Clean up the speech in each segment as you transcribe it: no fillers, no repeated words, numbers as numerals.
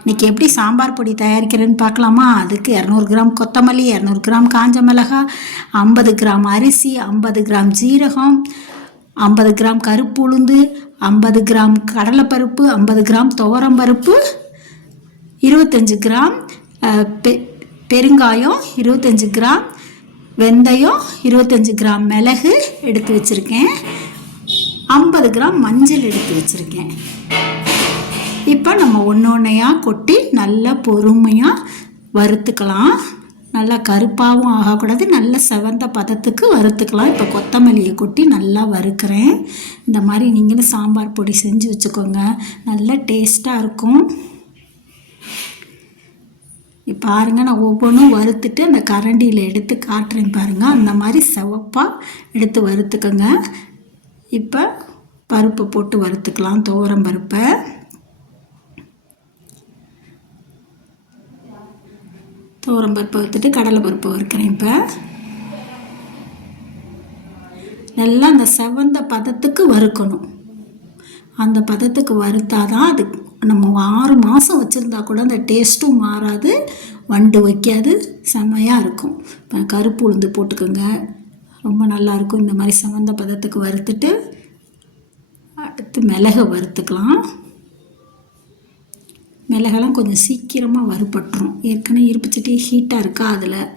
இன்றைக்கி எப்படி சாம்பார் பொடி தயாரிக்கிறேன்னு பார்க்கலாமா? அதுக்கு 200 கிராம் கொத்தமல்லி, 200 கிராம் காஞ்ச மிளகாய், 50 கிராம் அரிசி, 50 கிராம் ஜீரகம், 50 கிராம் கருப்பு உளுந்து, 50 கிராம் கடலைப்பருப்பு, 50 கிராம் துவரம்பருப்பு, 25 கிராம் பெருங்காயம், 25 கிராம் வெந்தயம், 25 கிராம் மிளகு எடுத்து வச்சுருக்கேன், 50 கிராம் மஞ்சள் எடுத்து வச்சுருக்கேன். இப்போ நம்ம ஒன்றையாக கொட்டி நல்லா பொறுமையாக வறுத்துக்கலாம். நல்லா கருப்பாகவும் ஆகக்கூடாது, நல்ல செவந்த பதத்துக்கு வறுத்துக்கலாம். இப்போ கொத்தமல்லியை கொட்டி நல்லா வறுக்கிறேன். இந்த மாதிரி நீங்களும் சாம்பார் பொடி செஞ்சு வச்சுக்கோங்க, நல்ல டேஸ்ட்டாக இருக்கும். பாருங்கள், நான் ஒவ்வொன்றும் வறுத்துட்டு அந்த கரண்டியில் எடுத்து காட்டுறேன் பாருங்கள். அந்த மாதிரி சிவப்பாக எடுத்து வறுத்துக்கோங்க. இப்போ பருப்பை போட்டு வறுத்துக்கலாம். துவரம் பருப்பை வறுத்துட்டு கடலை பருப்பை வறுக்கிறேன். இப்போ நல்லா அந்த செவந்த பதத்துக்கு வறுக்கணும். அந்த பதத்துக்கு வறுத்தாதான் அது நம்ம 6 மாதம் வச்சுருந்தா கூட அந்த டேஸ்ட்டும் மாறாது, வண்டு வைக்காது, செம்மையாக இருக்கும். இப்போ கருப்பு உளுந்து போட்டுக்கோங்க, ரொம்ப நல்லாயிருக்கும். இந்த மாதிரி செவந்த பதத்துக்கு வறுத்துட்டு அடுத்து மிளகை வறுத்துக்கலாம். மிளகெல்லாம் கொஞ்சம் சீக்கிரமாக வறுபட்டுரும். ஏற்கனவே இருப்பு சட்டி ஹீட்டாக இருக்கா, அதில்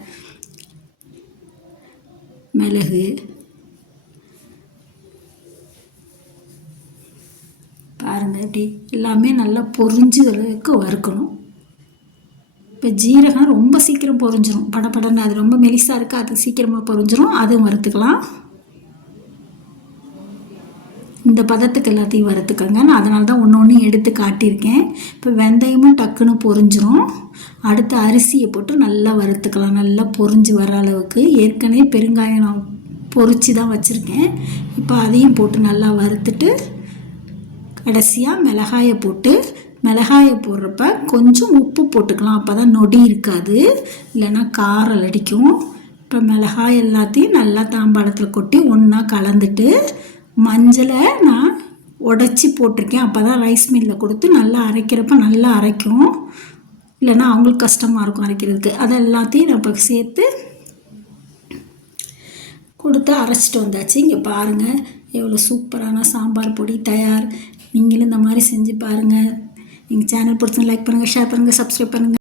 மிளகு பாருங்கள், இப்படி எல்லாமே நல்லா பொரிஞ்சு அளவுக்கு வறுக்கணும். இப்போ ஜீரகம் ரொம்ப சீக்கிரம் பொரிஞ்சிடும், படப்படன்னு. அது ரொம்ப மெலிசாக இருக்குது, அது சீக்கிரமாக பொரிஞ்சிடும். அதுவும் வறுத்துக்கலாம். இந்த பதத்துக்கு எல்லாத்தையும் வறுத்துக்கோங்க. நான் அதனால தான் ஒன்று எடுத்து காட்டியிருக்கேன். இப்போ வெந்தயமும் டக்குன்னு பொரிஞ்சிரும். அடுத்து அரிசியை போட்டு நல்லா வறுத்துக்கலாம், நல்லா பொரிஞ்சு வர அளவுக்கு. ஏற்கனவே பெருங்காயம் நான் பொரிச்சு தான் வச்சுருக்கேன். இப்போ அதையும் போட்டு நல்லா வறுத்துட்டு கடைசியாக மிளகாயை போடுறப்ப கொஞ்சம் உப்பு போட்டுக்கலாம். அப்போ தான் நொடி இருக்காது, இல்லைன்னா காரம் அடிக்கும். இப்போ மிளகாய் எல்லாத்தையும் நல்லா தாம்பாளத்தில் கொட்டி ஒன்றா கலந்துட்டு மஞ்சளை நான் உடச்சி போட்டிருக்கேன். அப்போ தான் ரைஸ் மில்லில் கொடுத்து நல்லா அரைக்கிறப்ப நல்லா அரைக்கும், இல்லைன்னா அவங்களுக்கு கஷ்டமாக இருக்கும் அரைக்கிறதுக்கு. அதை எல்லாத்தையும் நான் இப்போ சேர்த்து கொடுத்து அரைச்சிட்டு வந்தாச்சு. இங்கே பாருங்கள், எவ்வளோ சூப்பரான சாம்பார் பொடி தயார். நீங்களும் இந்த மாதிரி செஞ்சு பாருங்கள். எங்கள் சேனல் பிடிச்சா லைக் பண்ணுங்கள், ஷேர் பண்ணுங்கள், சப்ஸ்கிரைப் பண்ணுங்கள்.